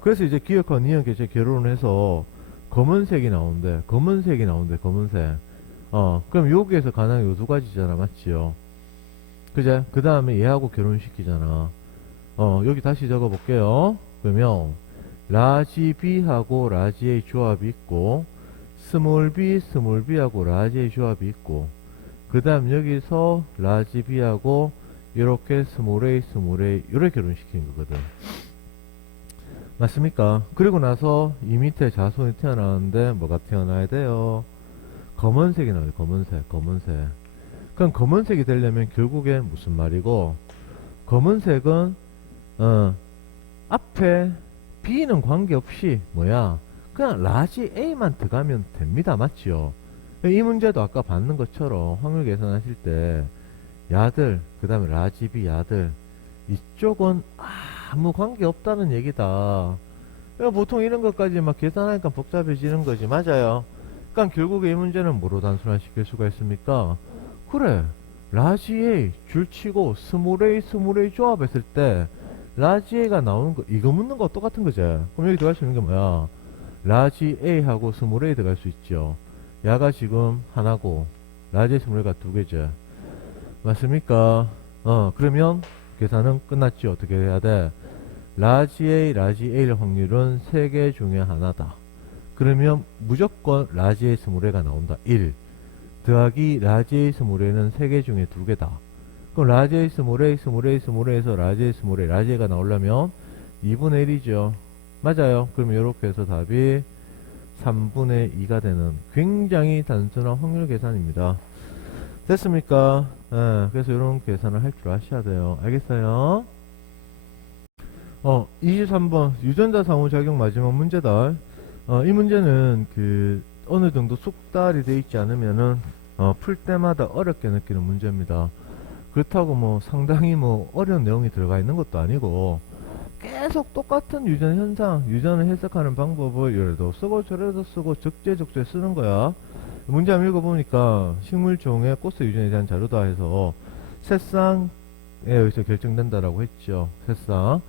그래서 이제 기억과 니은 개체 결혼을 해서 검은색이 나온대. 검은색. 그럼 여기에서 가능한 요 두 가지잖아. 맞지요? 그제? 그 다음에 얘하고 결혼시키잖아. 여기 다시 적어 볼게요. 그러면 라지 B하고 라지 A 조합이 있고 스몰 b 스몰 b하고 라지 A 조합이 있고 그 다음 여기서 라지 B하고 이렇게 스몰 a 스몰 a 이렇게 결혼시키는 거거든. 맞습니까? 그리고 나서 이 밑에 자손이 태어나는데 뭐가 태어나야 돼요? 검은색이 나와요. 검은색 그럼 검은색이 되려면 결국에 무슨 말이고, 검은색은 앞에 B는 관계없이 뭐야 그냥 라지 A만 들어가면 됩니다. 맞지요? 이 문제도 아까 받는 것처럼 확률 계산하실 때 야들 그 다음에 라지 B 야들 이쪽은 아무 관계없다는 얘기다. 그러니까 보통 이런 것까지 막 계산하니까 복잡해지는 거지. 맞아요? 그러니까 결국에 이 문제는 뭐로 단순화시킬 수가 있습니까? 그래 라지 A 줄치고 스몰 a 스몰 a 조합했을 때 라지 A가 나오는 거 이거 묻는 거 똑같은 거지. 그럼 여기 들어갈 수 있는 게 뭐야? 라지 A하고 스몰 a 들어갈 수 있죠. 야가 지금 하나고 라지 A 스몰 a가 두 개죠. 맞습니까? 그러면 계산은 끝났지. 어떻게 해야 돼? 라지 A 라지 A의 확률은 3개 중에 하나다. 그러면 무조건 라지 A 스몰 a가 나온다. 1 더하기 라지 A 스몰 a는 3개 중에 2개다. 그럼 라지 A 스몰 a 스몰 a 스몰 a에서 라지 A 스몰 a 라지 A가 나오려면 2분의 1이죠. 맞아요. 그럼 이렇게 해서 답이 3분의 2가 되는 굉장히 단순한 확률 계산입니다. 됐습니까? 그래서 이런 계산을 할 줄 아셔야 돼요. 알겠어요? 23번 유전자 상호작용 마지막 문제다. 이 문제는 어느 정도 숙달이 되어 있지 않으면은 풀 때마다 어렵게 느끼는 문제입니다. 그렇다고 뭐 상당히 뭐 어려운 내용이 들어가 있는 것도 아니고 계속 똑같은 유전 현상, 유전을 해석하는 방법을 이래도 쓰고 저래도 쓰고 적재적소에 쓰는 거야. 문제 한번 읽어보니까 식물종의 꽃의 유전에 대한 자료다 해서 새쌍에 여기서 결정된다라고 했죠. 새쌍.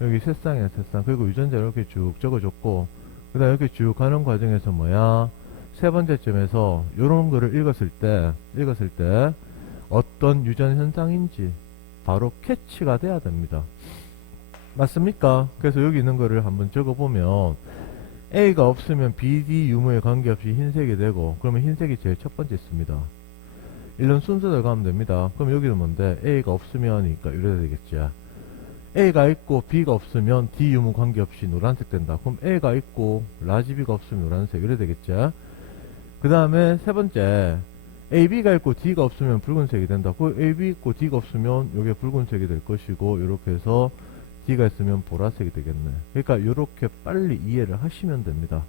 여기 새쌍이야, 새쌍. 그리고 유전자 이렇게 쭉 적어줬고, 그 다음 이렇게 쭉 가는 과정에서 뭐야? 세 번째쯤에서 요런 거를 읽었을 때 어떤 유전 현상인지 바로 캐치가 돼야 됩니다. 맞습니까? 그래서 여기 있는 거를 한번 적어보면 A가 없으면 BD 유무에 관계없이 흰색이 되고, 그러면 흰색이 제일 첫 번째 있습니다. 이런 순서대로 가면 됩니다. 그럼 여기는 뭔데? A가 없으면이니까 이래야 되겠지. A가 있고 B가 없으면 D 유무 관계없이 노란색 된다. 그럼 A가 있고 라지 B가 없으면 노란색 이래야 되겠지. 그 다음에 세 번째 AB가 있고 D가 없으면 붉은색이 된다. 그 AB 있고 D가 없으면 이게 붉은색이 될 것이고, 이렇게 해서 D가 있으면 보라색이 되겠네. 그러니까 이렇게 빨리 이해를 하시면 됩니다.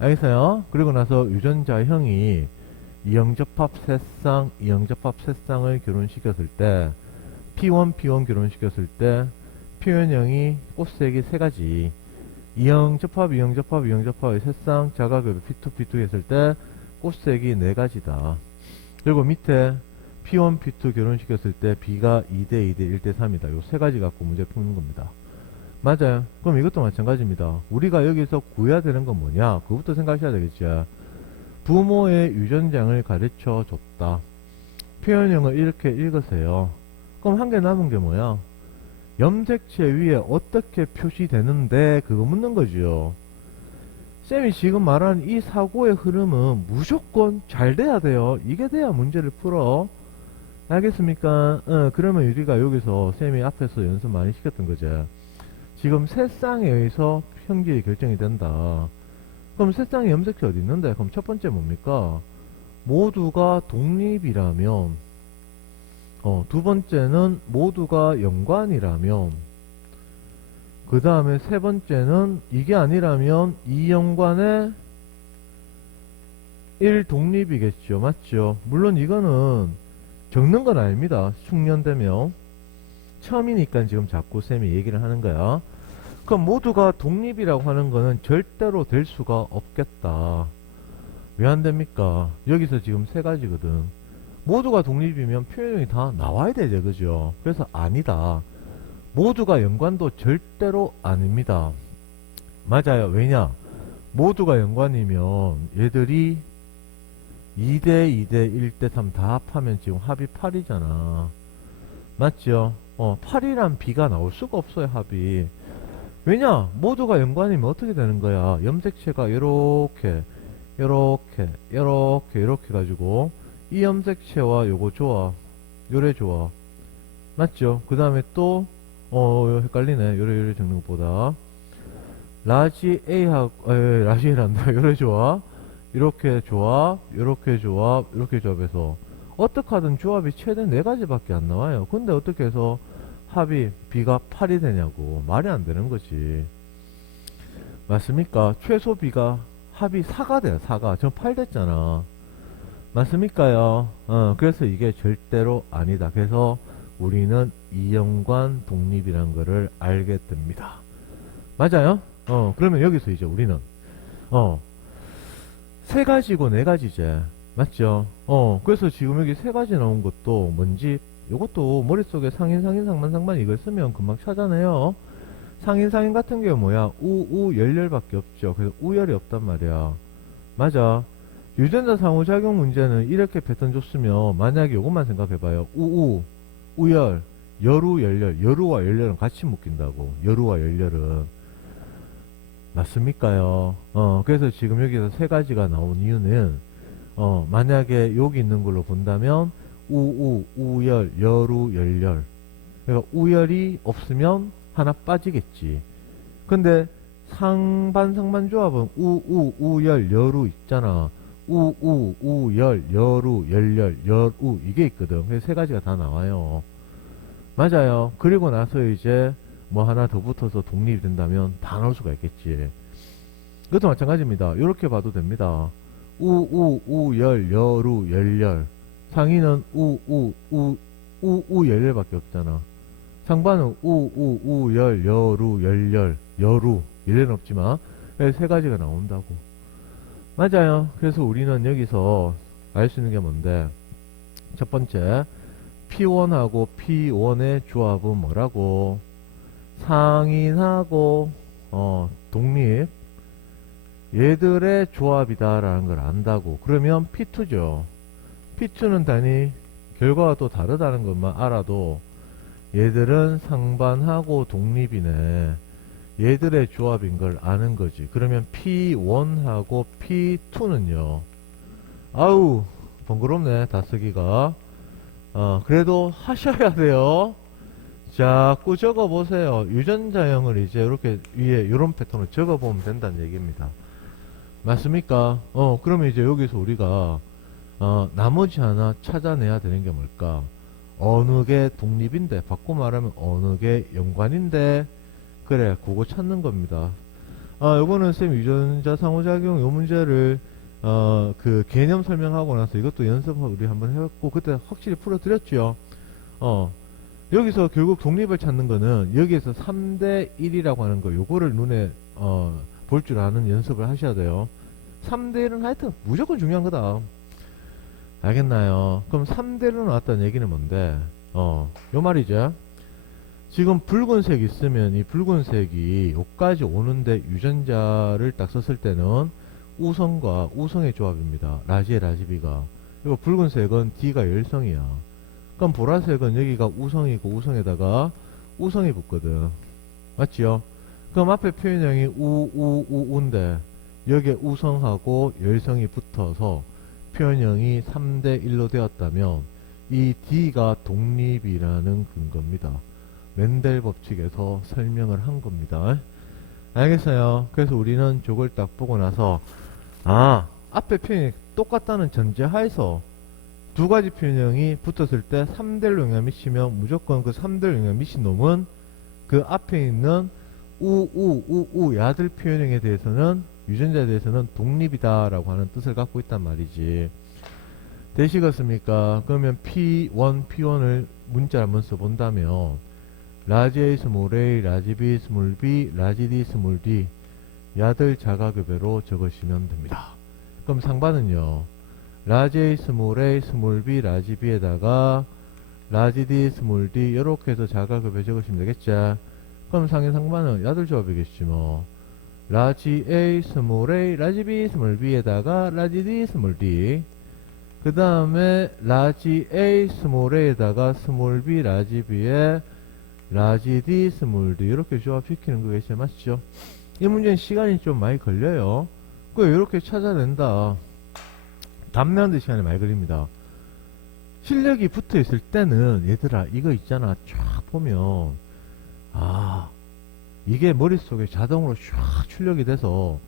알겠어요? 그리고 나서 유전자형이 이형접합 새쌍, 이형접합 새쌍을 결혼시켰을 때 P1, P1 결혼시켰을 때 표현형이 꽃색이 세 가지. 이형접합, 이형접합, 이형접합의 새쌍, 자가급의 P2, P2 했을 때 꽃색이 네 가지다. 그리고 밑에 P1, P2 결혼시켰을 때 B가 2대 2대 1대 3이다. 요 세 가지 갖고 문제 푸는 겁니다. 맞아요. 그럼 이것도 마찬가지입니다. 우리가 여기서 구해야 되는 건 뭐냐? 그것부터 생각하셔야 되겠죠. 부모의 유전장을 가르쳐 줬다. 표현형을 이렇게 읽으세요. 그럼 한 개 남은 게 뭐야? 염색체 위에 어떻게 표시되는데 그거 묻는 거지요. 쌤이 지금 말하는 이 사고의 흐름은 무조건 잘 돼야 돼요. 이게 돼야 문제를 풀어. 알겠습니까? 그러면 우리가 여기서 쌤이 앞에서 연습 많이 시켰던 거죠. 지금 세 쌍에 의해서 형질이 결정이 된다. 그럼 세 쌍의 염색체 어디 있는데? 그럼 첫 번째 뭡니까? 모두가 독립이라면, 두 번째는 모두가 연관이라면, 그 다음에 세 번째는 이게 아니라면 이 연관의 1 독립이겠죠. 맞죠? 물론 이거는 적는 건 아닙니다. 숙련되면. 처음이니까 지금 자꾸 쌤이 얘기를 하는 거야. 그럼 모두가 독립이라고 하는 거는 절대로 될 수가 없겠다. 왜 안 됩니까? 여기서 지금 세 가지거든. 모두가 독립이면 표현이 다 나와야 되죠. 그죠? 그래서 아니다. 모두가 연관도 절대로 아닙니다. 맞아요. 왜냐? 모두가 연관이면 얘들이 2대 2대 1대 3 다 합하면 지금 합이 8이잖아. 맞죠? 8이란 B가 나올 수가 없어요, 합이. 왜냐? 모두가 연관이면 어떻게 되는 거야? 염색체가 요렇게, 요렇게, 요렇게, 요렇게 가지고, 이 염색체와 요거 조합, 요래 조합. 맞죠? 그 다음에 또, 헷갈리네. 요래 적는 것보다. 라지 A하고, 라지 A란다. 요래 조합. 이렇게 조합, 이렇게 조합, 이렇게 조합해서 어떻게 하든 조합이 최대 4가지밖에 안 나와요. 근데 어떻게 해서 합이 B가 8이 되냐고. 말이 안 되는 거지. 맞습니까? 최소 B가 합이 4가 돼요. 4가. 전 8 됐잖아. 맞습니까요? 그래서 이게 절대로 아니다. 그래서 우리는 이연관 독립이란 거를 알게 됩니다. 맞아요? 그러면 여기서 이제 우리는 세 가지고 네 가지제. 맞죠? 그래서 지금 여기 세 가지 나온 것도 뭔지, 요것도 머릿속에 상인, 상인, 상만, 상만 이걸 쓰면 금방 찾아내요. 상인, 상인 같은 게 뭐야? 열열밖에 없죠. 그래서 우열이 없단 말이야. 맞아. 유전자 상호작용 문제는 이렇게 패턴 줬으면 만약에 요것만 생각해봐요. 우열, 여루, 열열. 여루와 열열은 같이 묶인다고. 여루와 열열은. 맞습니까요? 그래서 지금 여기서 세 가지가 나온 이유는, 만약에 여기 있는 걸로 본다면, 우열, 여루, 열열. 그러니까 우열이 없으면 하나 빠지겠지. 근데 상반, 상반 조합은 우열, 여루 있잖아. 우열, 여루, 열열, 여루. 이게 있거든. 그래서 세 가지가 다 나와요. 맞아요. 그리고 나서 이제 뭐 하나 더 붙어서 독립이 된다면 다 나올 수가 있겠지. 이것도 마찬가지입니다. 이렇게 봐도 됩니다. 우열, 여루, 열열. 상위는 열열밖에 없잖아. 상반은 열, 여루, 열열, 여루. 열열은 없지만 세 가지가 나온다고. 맞아요. 그래서 우리는 여기서 알 수 있는 게 뭔데? 첫 번째, P1하고 P1의 조합은 뭐라고? 상인하고 독립 얘들의 조합이다라는 걸 안다고. 그러면 P2죠. P2는 단위 결과가 또 다르다는 것만 알아도 얘들은 상반하고 독립이네. 얘들의 조합인 걸 아는 거지. 그러면 P1하고 P2는요. 아우 번거롭네 다 쓰기가. 그래도 하셔야 돼요. 자꾸 적어보세요. 유전자형을 이제 이렇게 위에 이런 패턴을 적어보면 된다는 얘기입니다. 맞습니까? 그러면 이제 여기서 우리가 나머지 하나 찾아내야 되는 게 뭘까? 어느 게 독립인데, 바꿔 말하면 어느 게 연관인데, 그래, 그거 찾는 겁니다. 요거는 쌤 유전자 상호작용 요 문제를 그 개념 설명하고 나서 이것도 연습 우리 한번 해봤고 그때 확실히 풀어드렸죠. 여기서 결국 독립을 찾는 거는 여기에서 3대 1이라고 하는 거 요거를 눈에 볼 줄 아는 연습을 하셔야 돼요. 3대 1은 하여튼 무조건 중요한 거다. 알겠나요? 그럼 3대 1로 나왔다는 얘기는 뭔데? 요 말이죠. 지금 붉은색 있으면 이 붉은색이 여기까지 오는데 유전자를 딱 썼을 때는 우성과 우성의 조합입니다. 라지에 라지비가. 그리고 붉은색은 D가 열성이야. 그럼 보라색은 여기가 우성이고 우성에다가 우성이 붙거든. 맞지요? 그럼 앞에 표현형이 우인데 여기에 우성하고 열성이 붙어서 표현형이 3대 1로 되었다면 이 D가 독립이라는 근거입니다. 멘델 법칙에서 설명을 한 겁니다. 알겠어요? 그래서 우리는 저걸 딱 보고 나서 앞에 표현이 똑같다는 전제하에서 두 가지 표현형이 붙었을 때 3대를 영향 미치면 무조건 그 3대를 영향 미친 놈은 그 앞에 있는 야들 표현형에 대해서는 유전자에 대해서는 독립이다 라고 하는 뜻을 갖고 있단 말이지. 되시겠습니까? 그러면 P1을 문자를 한번 써본다면 라지 A 스몰 a, 라지 B 스몰 b, 라지 D 스몰 d 야들 자가급여로 적으시면 됩니다. 그럼 상반은요. 라지 A 스몰 a, 스몰 b, 라지 b에다가 라지 D 스몰 d 이렇게 해서 자가급여 적으시면 되겠죠. 그럼 상인 상반은 야들 조합이겠지 뭐. 라지 A 스몰 a, 라지 B 스몰 b에다가 라지 D 스몰 d 그 다음에 라지 A 스몰 a에다가 스몰 b 라지 b에 라지 d 스몰 d 이렇게 조합시키는 거겠죠. 맞죠? 이 문제는 시간이 좀 많이 걸려요. 그 이렇게 찾아낸다. 답내는데 시간이 많이 걸립니다. 실력이 붙어 있을 때는 얘들아 이거 있잖아 쫙 보면 아 이게 머릿속에 자동으로 쫙 출력이 돼서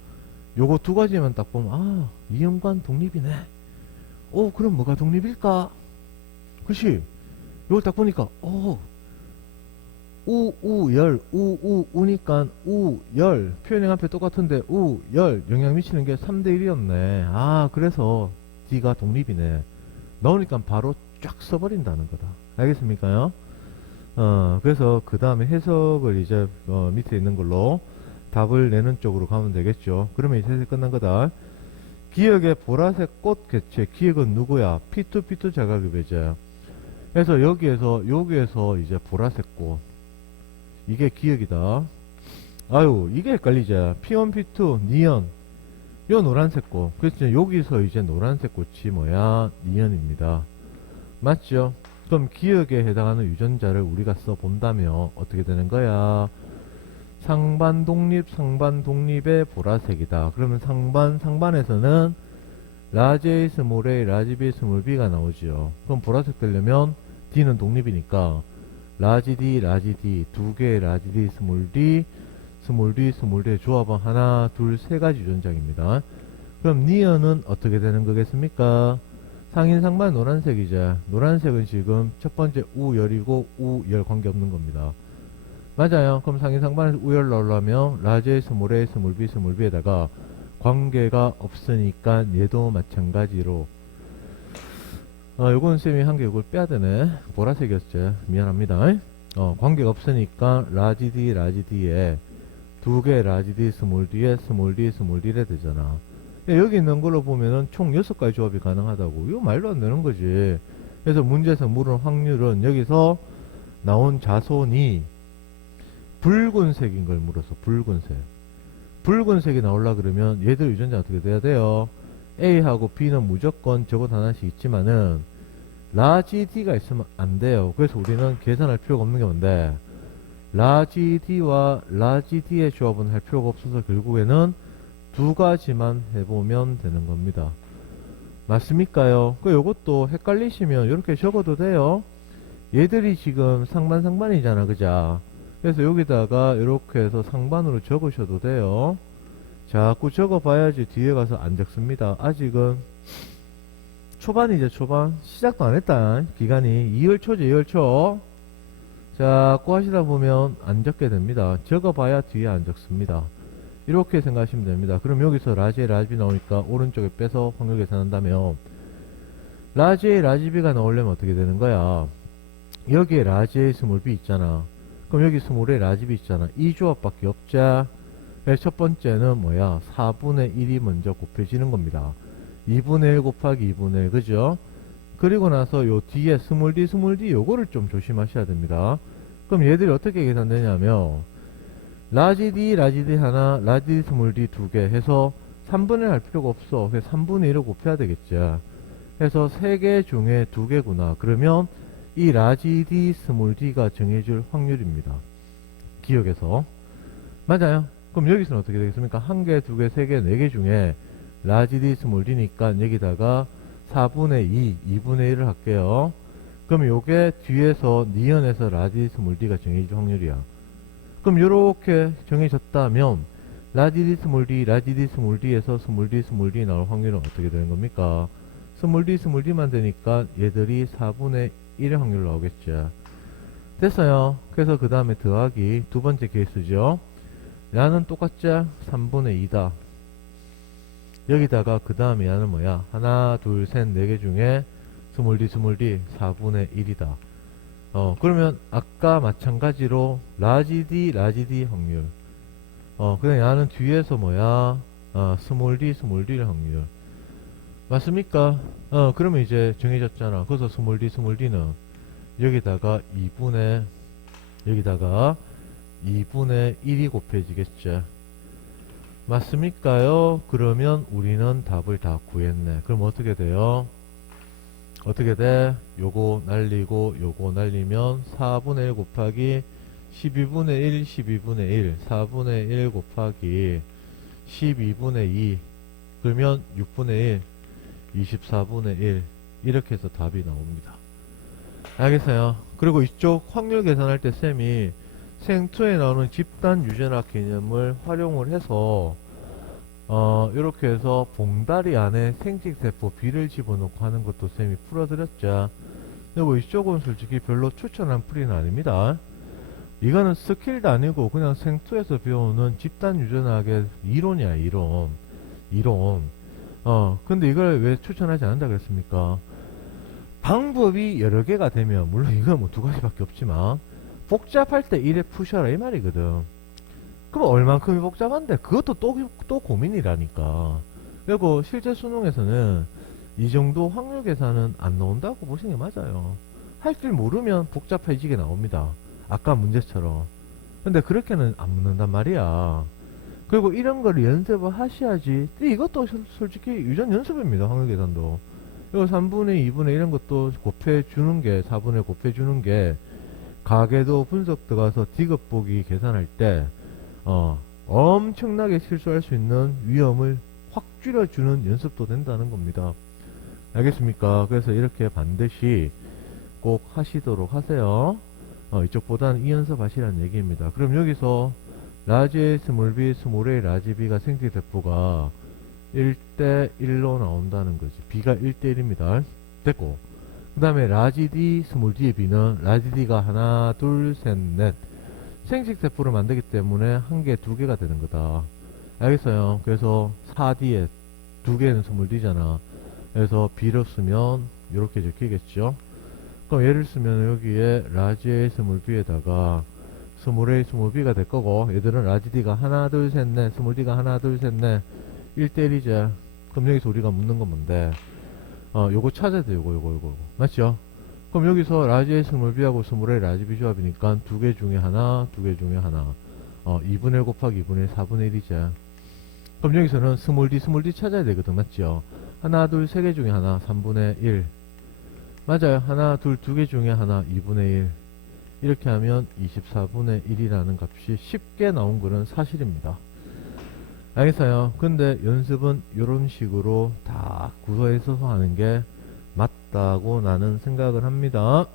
요거 두 가지만 딱 보면 아 이연관 독립이네. 오 그럼 뭐가 독립일까? 그치? 요걸 딱 보니까 우열 우니까 우열 표현형 앞에 똑같은데 우열 영향 미치는 게 3대 1이었네. 아 그래서 D가 독립이네. 넣으니까 바로 쫙 써버린다는 거다. 알겠습니까요? 그래서 그 다음에 해석을 이제 밑에 있는 걸로 답을 내는 쪽으로 가면 되겠죠. 그러면 이제 해석 끝난 거다. 기역의 보라색 꽃 개체 기역은 누구야? P2 자가급여자. 그래서 여기에서 이제 보라색 꽃 이게 기역이다. 아유 이게 헷갈리자. P1 P2 니언 요 노란색 꽃. 그렇죠. 여기서 이제 노란색 꽃이 뭐야? 니언입니다. 맞죠? 그럼 기역에 해당하는 유전자를 우리가 써본다면 어떻게 되는 거야? 상반 독립의 보라색이다. 그러면 상반에서는 라지 A 스몰 a, 라지 B 스몰 b가 나오죠. 그럼 보라색 되려면 D는 독립이니까 라지 D 두 개의 라지 D 스몰 D의 조합은 하나, 둘, 세 가지 유전자입니다. 그럼 니언은 어떻게 되는 거겠습니까? 상인 상반 노란색이죠. 노란색은 지금 첫 번째 우열이고 우열 관계없는 겁니다. 맞아요. 그럼 상인 상반에서 우열 넣으려면 라지 A 스몰 a, 스몰 b에다가 관계가 없으니까 얘도 마찬가지로 요건 쌤이 한 개 이걸 빼야 되네. 보라색이었죠. 미안합니다. 관계가 없으니까 라지 D에 두 개 라지 D 스몰 D에 스몰 D래 되잖아. 여기 있는 걸로 보면은 총 6가지 조합이 가능하다고. 이거 말도 안 되는 거지. 그래서 문제에서 물은 확률은 여기서 나온 자손이 붉은색인 걸 물어서 붉은색이 나오려 그러면 얘들 유전자 어떻게 돼야 돼요? A하고 B는 무조건 적어도 하나씩 있지만은 라지 D가 있으면 안 돼요. 그래서 우리는 계산할 필요가 없는 게 뭔데? 라지 D와 라지 D의 조합은 할 필요가 없어서 결국에는 두 가지만 해보면 되는 겁니다. 맞습니까요? 요것도 헷갈리시면 이렇게 적어도 돼요. 얘들이 지금 상반이잖아. 그자? 그래서 여기다가 이렇게 해서 상반으로 적으셔도 돼요. 자꾸 적어봐야지 뒤에 가서 안 적습니다. 아직은 초반이죠. 초반 시작도 안 했다. 기간이 2월초죠. 2월초. 자꾸 하시다 보면 안 적게 됩니다. 적어봐야 뒤에 안 적습니다. 이렇게 생각하시면 됩니다. 그럼 여기서 라지 A, 라지 B 나오니까 오른쪽에 빼서 확률 계산한다면 라지 A, 라지 B가 나오려면 어떻게 되는 거야? 여기에 라지 A, 스몰 B 있잖아. 그럼 여기 스몰 A, 라지 B 있잖아. 이 조합밖에 없자. 첫 번째는 뭐야? 4분의 1이 먼저 곱해지는 겁니다. 2분의 1 곱하기 2분의 1, 그죠? 그리고 나서 요 뒤에 스몰 D 요거를 좀 조심하셔야 됩니다. 그럼 얘들이 어떻게 계산되냐면 라지 D 하나, 라지 D 스몰 D 두 개 해서 3분의 1 할 필요가 없어. 그래서 3분의 1을 곱해야 되겠죠. 해서 3개 중에 2개구나. 그러면 이 라지 D 스몰 D가 정해줄 확률입니다. 기억에서. 맞아요. 그럼 여기서는 어떻게 되겠습니까? 1개, 2개, 3개, 4개 중에 라지 D 스몰 D니까 여기다가 4분의 2, 2분의 1을 할게요. 그럼 요게 뒤에서 니언에서 라지 D 스몰 D가 정해질 확률이야. 그럼 요렇게 정해졌다면 라지 D 스몰 D에서 스몰 D 나올 확률은 어떻게 되는 겁니까? 스몰 D만 되니까 얘들이 4분의 1의 확률 나오겠죠. 됐어요. 그래서 그 다음에 더하기 두 번째 케이스죠. 야는 똑같죠? 3분의 2다. 여기다가 그 다음에 야는 뭐야? 하나, 둘, 셋, 4개 중에 스몰 D 4분의 1이다. 그러면 아까 마찬가지로 라지 D 확률. 그냥 야는 뒤에서 뭐야? 스몰 D의 확률. 맞습니까? 그러면 이제 정해졌잖아. 그래서 스몰 D는 여기다가 2분의 1이 곱해지겠죠. 맞습니까요? 그러면 우리는 답을 다 구했네. 그럼 어떻게 돼요? 어떻게 돼? 요거 날리고 요거 날리면 4분의 1 곱하기 12분의 1, 12분의 1, 4분의 1 곱하기 12분의 2, 그러면 6분의 1, 24분의 1, 이렇게 해서 답이 나옵니다. 알겠어요? 그리고 이쪽 확률 계산할 때 쌤이 생2에 나오는 집단 유전학 개념을 활용을 해서 이렇게 해서 봉다리 안에 생식세포 B를 집어넣고 하는 것도 쌤이 풀어드렸죠. 그리고 이쪽은 솔직히 별로 추천한 풀이는 아닙니다. 이거는 스킬도 아니고 그냥 생2에서 배우는 집단 유전학의 이론이야, 이론. 근데 이걸 왜 추천하지 않는다 그랬습니까? 방법이 여러 개가 되면, 물론 이건 뭐 두 가지밖에 없지만, 복잡할 때 이래 푸셔라 이 말이거든. 그럼 얼만큼이 복잡한데 그것도 또 고민이라니까. 그리고 실제 수능에서는 이 정도 확률 계산은 안 나온다고 보시는 게 맞아요. 할 줄 모르면 복잡해지게 나옵니다. 아까 문제처럼. 근데 그렇게는 안 묻는단 말이야. 그리고 이런 걸 연습을 하셔야지. 이것도 솔직히 유전 연습입니다. 확률 계산도. 이거 3분의 2분의 이런 것도 곱해주는 게, 4분의 곱해주는 게, 가계도 분석 들어가서 디귿 보기 계산할 때 엄청나게 실수할 수 있는 위험을 확 줄여주는 연습도 된다는 겁니다. 알겠습니까? 그래서 이렇게 반드시 꼭 하시도록 하세요. 이쪽보다는 이 연습 하시라는 얘기입니다. 그럼 여기서 라지 A, 스몰 b, 스몰 a, 라지 b가 생식세포가 1대 1로 나온다는 거지. b가 1대 1입니다. 됐고, 그 다음에 라지 D, 스몰 d의 b는 라지 D가 하나, 둘, 셋, 넷. 생식세포를 만들기 때문에 한 개, 두 개가 되는 거다. 알겠어요? 그래서 4D에 두 개는 스몰 D잖아. 그래서 B로 쓰면 이렇게 적히겠죠? 그럼 얘를 쓰면 여기에 라지 A, 스몰 B에다가 스몰 A, 스몰 B가 될 거고, 얘들은 라지 D가 하나, 둘, 셋, 넷, 스몰 D가 하나, 둘, 셋, 넷. 1대1이죠. 그럼 여기서 우리가 묻는 건 뭔데? 요거 찾아야 돼, 요거. 맞죠? 그럼 여기서 라지 A 스몰 B하고 스몰 A 라지 B 조합이니까 두 개 중에 하나, 두 개 중에 하나. 2분의 1 곱하기 2분의 1, 4분의 1이죠. 그럼 여기서는 스몰 D 찾아야 되거든, 맞죠? 하나, 둘, 세 개 중에 하나, 3분의 1. 맞아요. 하나, 둘, 두 개 중에 하나, 2분의 1. 이렇게 하면 24분의 1이라는 값이 쉽게 나온 거는 사실입니다. 알겠어요? 근데 연습은 이런 식으로 다 구서에 써서 하는 게 맞다고 나는 생각을 합니다.